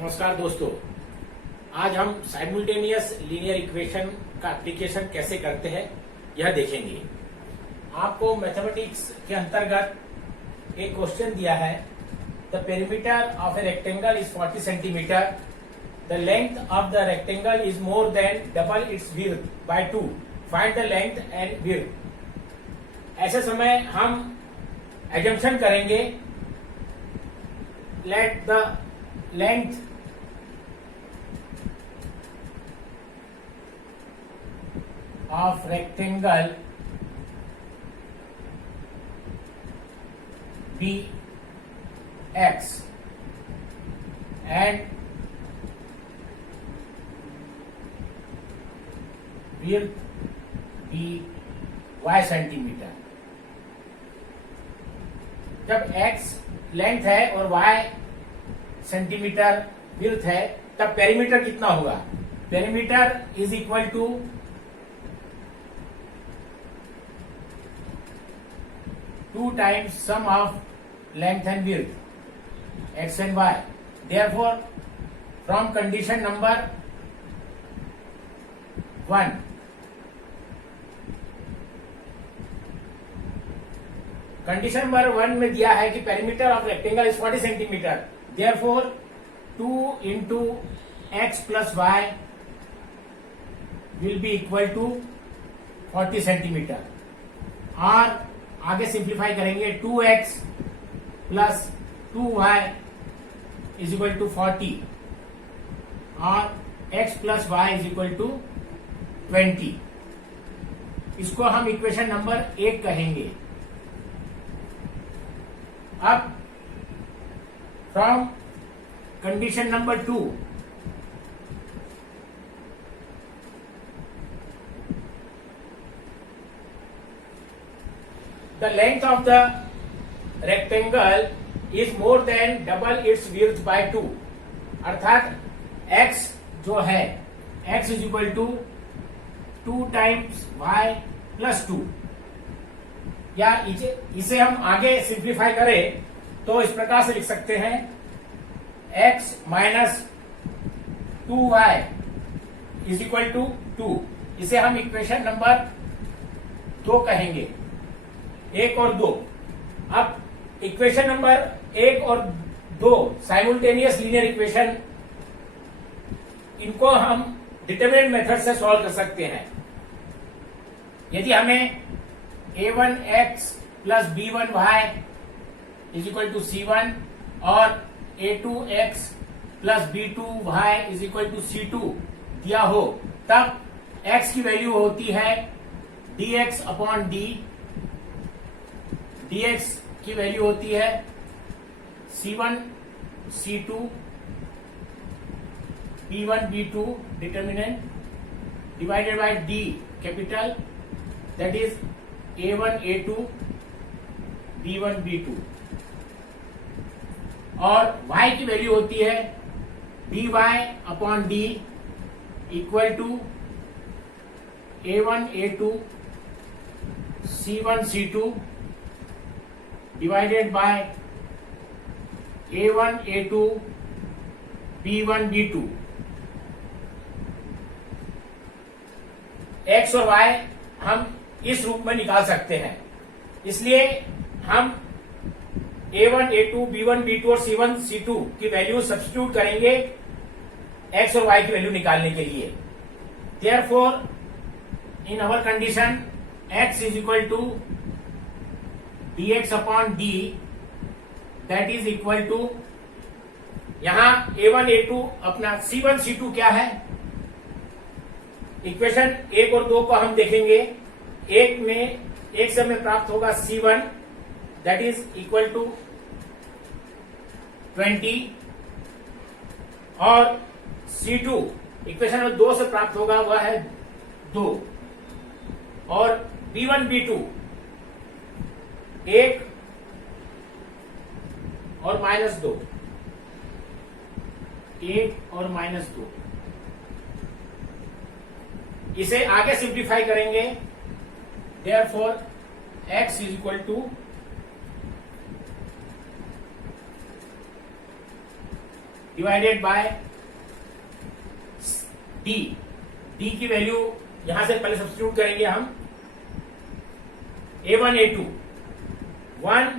नमस्कार दोस्तों, आज हम साइमल्टेनियस लीनियर इक्वेशन का एप्लीकेशन कैसे करते हैं यह देखेंगे। आपको मैथमेटिक्स के अंतर्गत एक क्वेश्चन दिया है। The perimeter of a rectangle is 40 centimetre. The length of the rectangle is more than double its width by 2। Find the length and width. ऐसे समय हम एजम्पशन करेंगे let the length of rectangle be x and width be y centimetre. जब x length है और y centimetre width है तब perimeter कितना होगा? Perimeter is equal to 2 times sum of length and width, x and y. Therefore, from condition number 1, condition number 1 में दिया है कि perimeter of rectangle is 40 centimetre. Therefore, 2 into x plus y will be equal to 40 centimetre. और आगे simplify करेंगे 2x plus 2y is equal to 40 और x plus y is equal to 20। इसको हम इक्वेशन नंबर 1 कहेंगे। अब from condition number 2, the length of the rectangle is more than double its width by 2। अर्थात x जो है x is equal to 2 times y plus 2। या इसे हम आगे सिंप्लीफाई करें तो इस प्रकार से लिख सकते हैं x minus 2y is equal to 2। इसे हम इक्वेशन नंबर 2 कहेंगे, 1 और 2। अब इक्वेशन नंबर 1 और 2 साइमल्टेनियस लीनियर इक्वेशन, इनको हम डिटरमिनेंट मेथड से सॉल्व कर सकते हैं। यदि हमें a1x plus b1y is equal to c1 और a2x plus b2y is equal to c2 दिया हो, तब x की वैल्यू होती है dx अपॉन d, dx की वैल्यू होती है c1 c2 b1 b2 determinant divided by d capital, that is a1 a2 b1 b2। और y की वैल्यू होती है dy upon d equal to a1 a2 c1 c2 divided by a1 a2 b1 b2। x और y हम इस रूप में निकाल सकते हैं, इसलिए हम a1 a2 b1 b2 और c1 c2 की वैल्यू सब्स्टिट्यूट करेंगे x और y की वैल्यू निकालने के लिए। Therefore, in our condition x is equal to dx upon d, that is equal to, यहां a1 a2 अपना c1 c2 क्या है? इक्वेशन 1 और 2 को हम देखेंगे। एक से हमें प्राप्त होगा c1, that is equal to 20, और c2 इक्वेशन में 2 से प्राप्त होगा वह है 2, और b1 b2 1 और माइनस 2, 1 और माइनस 2। इसे आगे सिंप्लीफाई करेंगे। Therefore, x is equal to divided by D. D की वैल्यू यहां से पहले सब्स्टिट्यूट करेंगे हम। A1 A2 1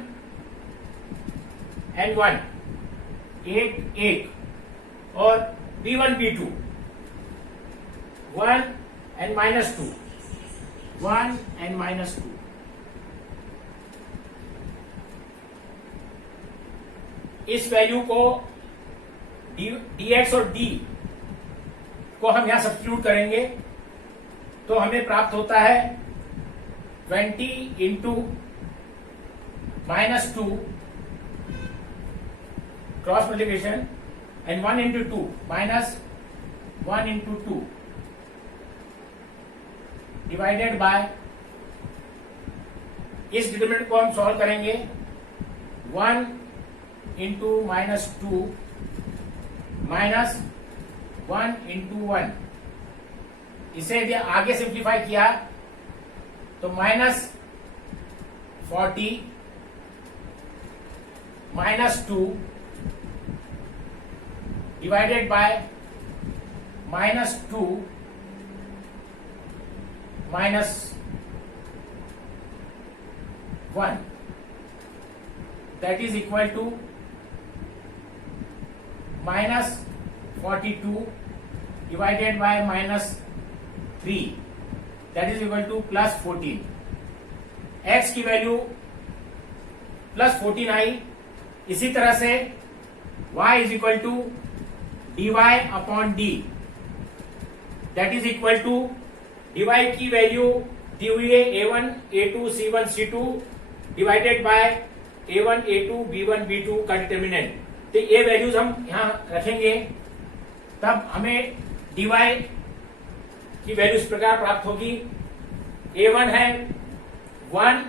and 1 8 8 और B1 B2 1 and minus 2 1 and minus 2। इस वैल्यू को dx और d को हम यहां सब्स्टिट्यूट करेंगे तो हमें प्राप्त होता है 20 into -2 cross multiplication and 1 into 2 -1 into 2 divided by, इस डिटरमिनेंट को हम सॉल्व करेंगे 1 इंटू -2 -1 इंटू 1। इसे यदि आगे सिंप्लीफाई किया तो -40 -2 divided by -2 -1 that is equal to -42 divided by -3 that is equal to +14। x की वैल्यू +14 आई। इसी तरह से y is equal to dy upon d that is equal to dy की वैल्यू दी हुई है a1 a2 c1 c2 divided by a1 a2 b1 b2 का determinant. तो ये वैल्यूज हम यहां रखेंगे तब हमें dy की वैल्यू इस प्रकार प्राप्त होगी। a1 है 1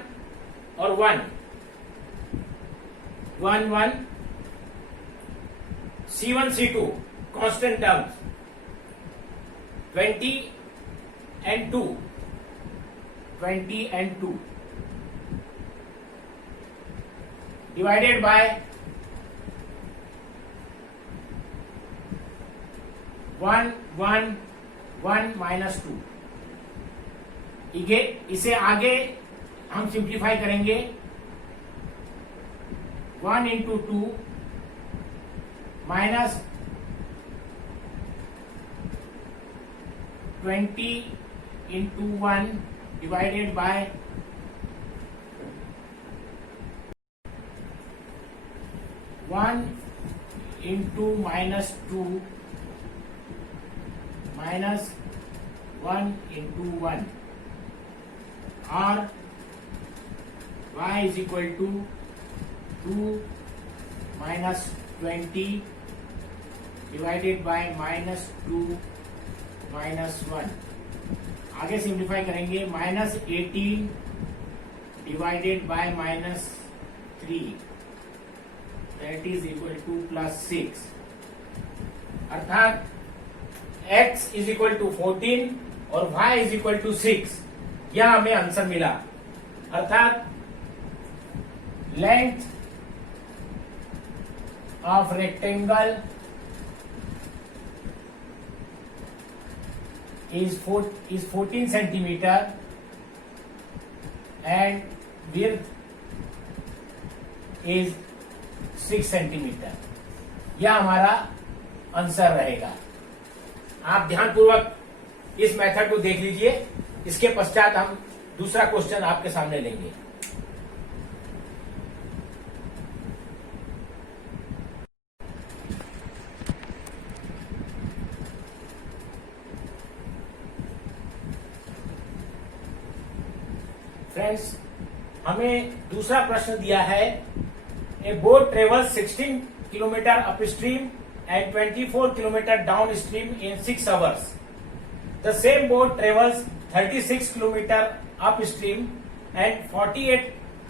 और 1 1 1 c1 c2 constant terms 20 and 2 20 and 2 divided by 1 1 1 -2। इसे आगे हम सिंप्लीफाई करेंगे 1 into 2 -20 into 1 divided by 1 into -2 -1 into 1 और y is equal to 2 -20 divided by -2 -1। आगे सिंप्लीफाई करेंगे -18 divided by -3 that is equal to +6। अर्थात x is equal to 14 और y is equal to 6। यह हमें आंसर मिला। अर्थात length of rectangle is 14 centimeter and width is 6 centimeter। यह हमारा आंसर रहेगा। आप ध्यानपूर्वक इस मेथड को देख लीजिए। इसके पश्चात हम दूसरा क्वेश्चन आपके सामने लेंगे। फ्रेंड्स, हमें दूसरा प्रश्न दिया है। ए boat travels 16 kilometre upstream and 24 kilometer downstream in 6 hours. The same boat travels 36 kilometer upstream and 48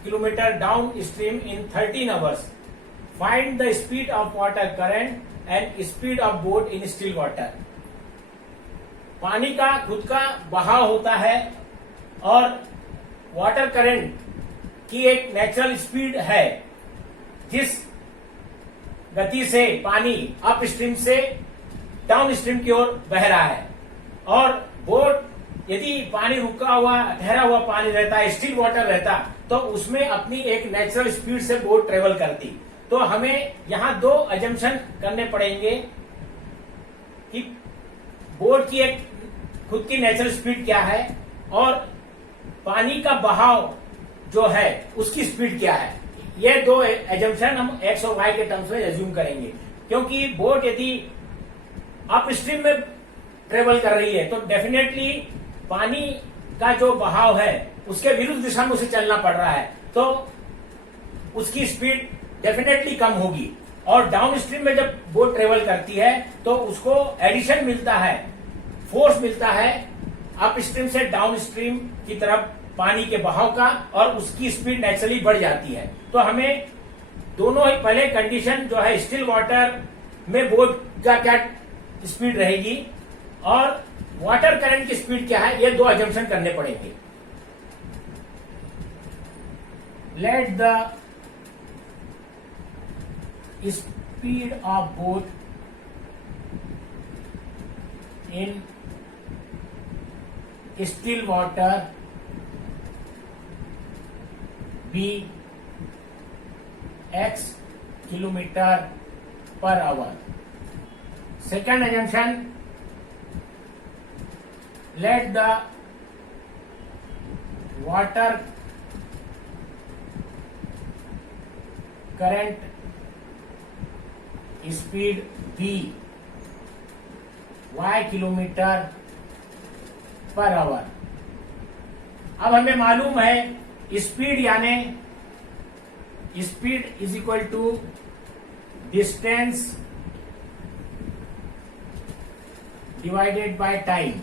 kilometer downstream in 13 hours. Find the speed of water current and speed of boat in still water. पानी का खुद का बहाव होता है और water current की एक नेचुरल स्पीड है जिस गति से पानी अप स्ट्रीम से डाउन स्ट्रीम की ओर बह रहा है, और बोट यदि पानी रुका हुआ ठहरा हुआ पानी रहता, स्टिल वाटर रहता, तो उसमें अपनी एक नेचुरल स्पीड से बोट ट्रेवल करती। तो हमें यहाँ दो अजम्पशन करने पड़ेंगे कि बोट की एक खुद की नेचुरल स्पीड क्या है और पानी का बहाव जो है उसकी स्पीड क्या है। ये दो एजम्पशन हम एक्स और वाई के टर्म्स में एज्यूम करेंगे, क्योंकि बोट यदि अप स्ट्रीम में ट्रेवल कर रही है तो डेफिनेटली पानी का जो बहाव है उसके विरुद्ध दिशा में उसे चलना पड़ रहा है, तो उसकी स्पीड डेफिनेटली कम होगी। और डाउन स्ट्रीम में जब बोट ट्रेवल करती है तो उसको एडिशन मिलता है, फोर्स मिलता है अप स्ट्रीम से डाउन स्ट्रीम की तरफ पानी के बहाव का, और उसकी स्पीड नेचुरली बढ़ जाती है। तो हमें दोनों ही पहले कंडीशन जो है स्टिल वाटर में बोट का क्या स्पीड रहेगी और वाटर करंट की स्पीड क्या है, ये दो अजम्पशन करने पड़ेंगे। Let the speed of boat in still water be x kilometre per hour. Second assumption, let the water current speed be y kilometre per hour. अब हमें मालूम है स्पीड यानी speed is equal to distance divided by time.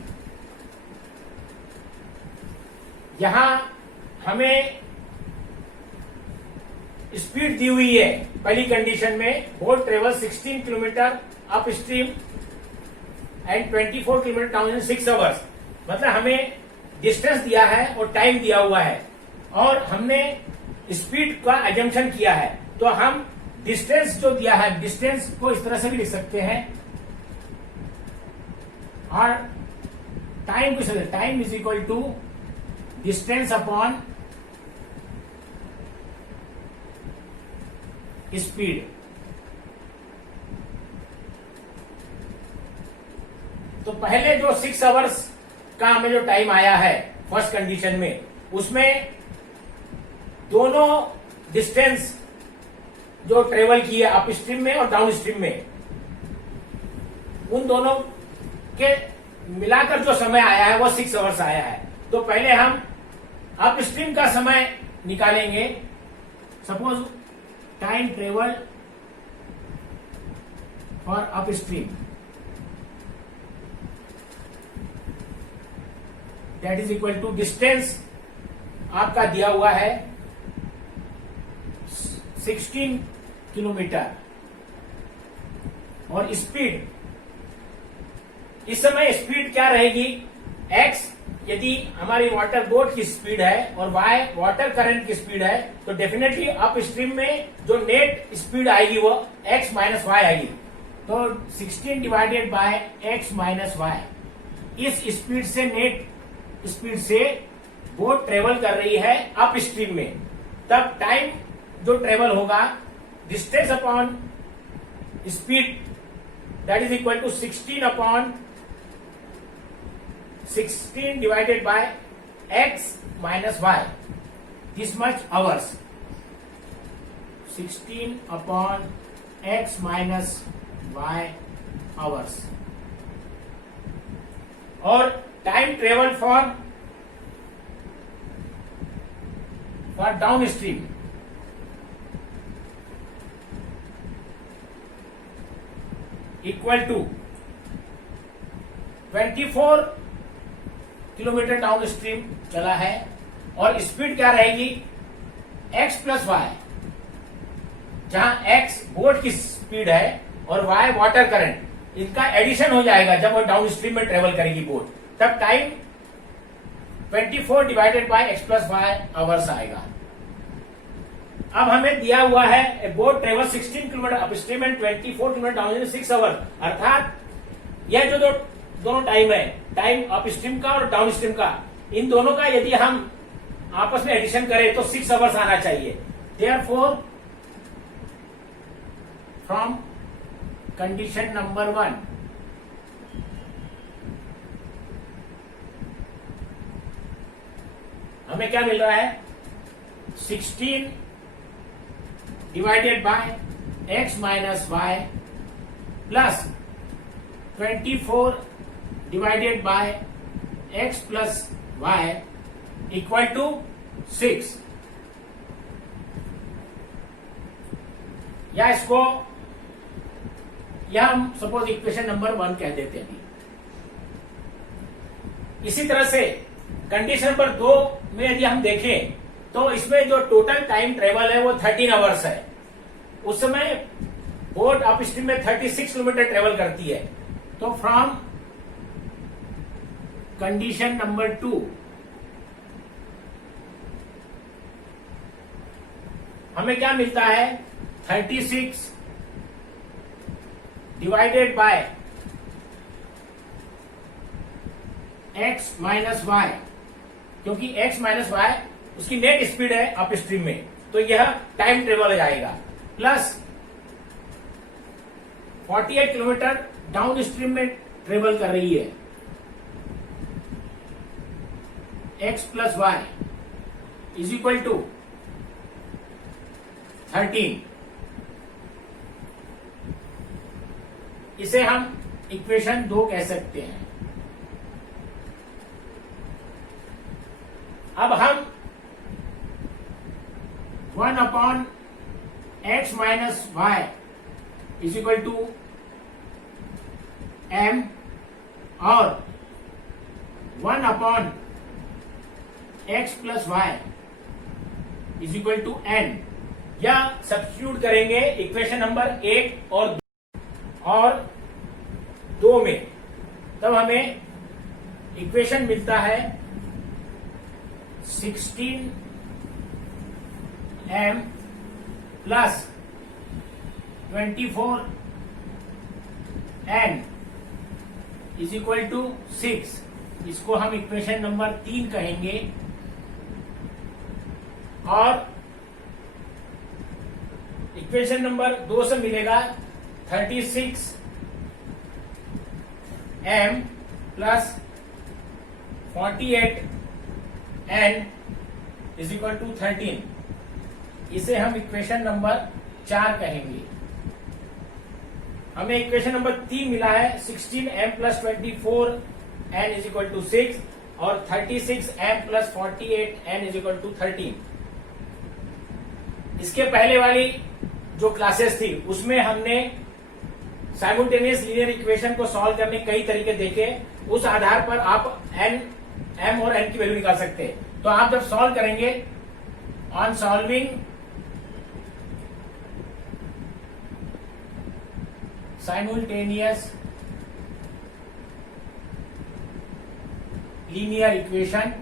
यहां हमें speed दी हुई है पहली कंडीशन में, boat travel 16 kilometre upstream and 24 kilometre down in 6 hours. मतलब हमें डिस्टेंस दिया है और टाइम दिया हुआ है, और हमने स्पीड का एजम्पशन किया है। तो हम डिस्टेंस जो दिया है, डिस्टेंस को इस तरह से भी लिख सकते हैं, और टाइम को समझे, time is equal to distance upon speed. तो पहले जो 6 आवर्स का हमें जो टाइम आया है फर्स्ट कंडीशन में, उसमें दोनों डिस्टेंस जो ट्रेवल की है अप स्ट्रीम में और डाउन स्ट्रीम में, उन दोनों के मिलाकर जो समय आया है वो 6 आवर्स आया है। तो पहले हम अप स्ट्रीम का समय निकालेंगे। Suppose time travel for upstream, that is equal to distance आपका दिया हुआ है 16 किलोमीटर, और स्पीड इस समय स्पीड क्या रहेगी, x यदि हमारी वाटर बोट की स्पीड है और y वाटर करंट की स्पीड है, तो डेफिनेटली अप स्ट्रीम में जो नेट स्पीड आएगी वो x माइनस वाई आएगी। तो 16 divided by x minus y, इस स्पीड से नेट स्पीड से बोट ट्रेवल कर रही है अप स्ट्रीम में, तब टाइम जो ट्रेवल होगा distance upon speed, that is equal to 16 upon 16 divided by x minus y, this much hours, 16 upon x minus y hours। और time travel for downstream, equal to 24 kilometre downstream चला है, और speed क्या रहेगी x plus y, जहां x boat की speed है और y वाटर करंट, इनका एडिशन हो जाएगा जब वो डाउन स्ट्रीम में ट्रेवल करेगी बोट, तब time 24 divided by x plus y hours आएगा। अब हमें दिया हुआ है boat travel 16 kilometre upstream and 24 kilometre downstream 6 our, अर्थात यह जो दोनों टाइम है, टाइम अपस्ट्रीम का और डाउनस्ट्रीम का, इन दोनों का यदि हम आपस में एडिशन करें तो 6 आवर्स आना चाहिए। देयरफॉर फ्रॉम कंडीशन नंबर 1 हमें क्या मिल रहा है, 16 divided by x minus y plus 24 divided by x plus y equal to 6, या इसको या हम सपोज इक्वेशन नंबर 1 कह देते हैं। इसी तरह से कंडीशन नंबर 2 में यदि हम देखें तो इसमें जो टोटल टाइम ट्रेवल है वो 13 आवर्स है। उस समय बोट अपस्ट्रीम में 36 किलोमीटर ट्रेवल करती है। तो फ्रॉम कंडीशन नंबर 2 हमें क्या मिलता है, 36 divided by x minus y, क्योंकि x माइनस वाई उसकी नेट स्पीड है अपस्ट्रीम में, तो यह टाइम ट्रेवल जाएगा, प्लस 48 किलोमीटर डाउन स्ट्रीम में ट्रेवल कर रही है, x plus y is equal to 13। इसे हम इक्वेशन 2 कह सकते हैं। अब हम 1 upon x minus y is equal to m और 1 upon x plus y is equal to n, या सब्स्टिट्यूट करेंगे इक्वेशन नंबर 1 और 2 में, तब हमें इक्वेशन मिलता है 16m plus 24n is equal to 6। इसको हम इक्वेशन नंबर 3 कहेंगे, और इक्वेशन नंबर 2 से मिलेगा 36m plus 48n is equal to 13। इसे हम इक्वेशन नंबर 4 कहेंगे। हमें इक्वेशन नंबर 3 मिला है 16m plus 24n is equal to 6 और 36m plus 48n is equal to 13। इसके पहले वाली जो क्लासेस थी उसमें हमने साइमल्टेनियस लीनियर इक्वेशन को सॉल्व करने कई तरीके देखे। उस आधार पर आप m और n की वैल्यू निकाल सकते हैं। तो आप जब सॉल्व करेंगे, on solving simultaneous linear equation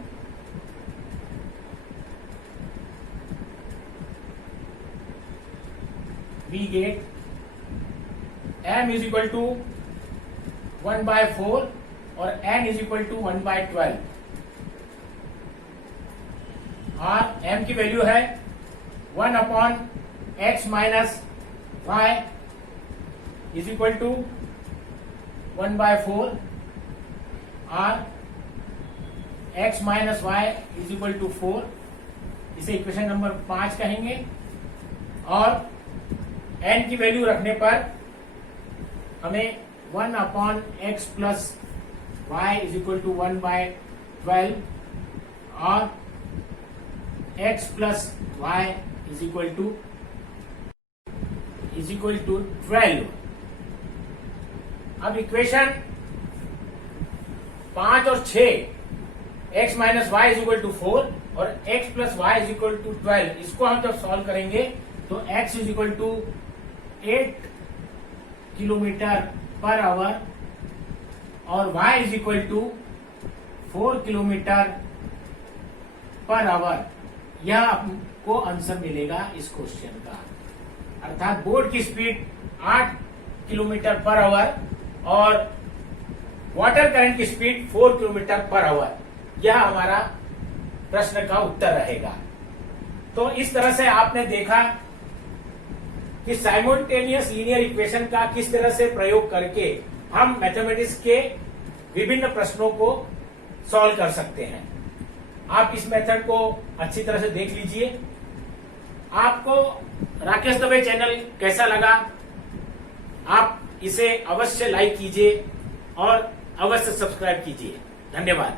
we get m is equal to 1/4 और n is equal to 1/12, और m की वैल्यू है 1 upon x minus y is equal to 1/4 और x minus y is equal to 4। इसे equation number 5 कहेंगे, और n की value रखने पर हमें 1 upon x plus y is equal to 1/12 और x plus y is equal to 12। अब इक्वेशन 5 और 6, x minus y is equal to 4 और x plus y is equal to 12, इसको हम जब सॉल्व करेंगे तो x is equal to 8 kilometre per hour और y is equal to 4 kilometre per hour. यह आपको आंसर मिलेगा इस क्वेश्चन का। अर्थात बोट की स्पीड 8 किलोमीटर पर आवर और वाटर करंट की स्पीड 4 किलोमीटर पर आवर, यह हमारा प्रश्न का उत्तर रहेगा। तो इस तरह से आपने देखा कि साइमल्टेनियस लीनियर इक्वेशन का किस तरह से प्रयोग करके हम मैथमेटिक्स के विभिन्न प्रश्नों को सॉल्व कर सकते हैं। आप इस मेथड को अच्छी तरह से देख लीजिए। आपको राकेश दवे चैनल कैसा लगा, आप इसे अवश्य लाइक कीजिए और अवश्य सब्सक्राइब कीजिए। धन्यवाद।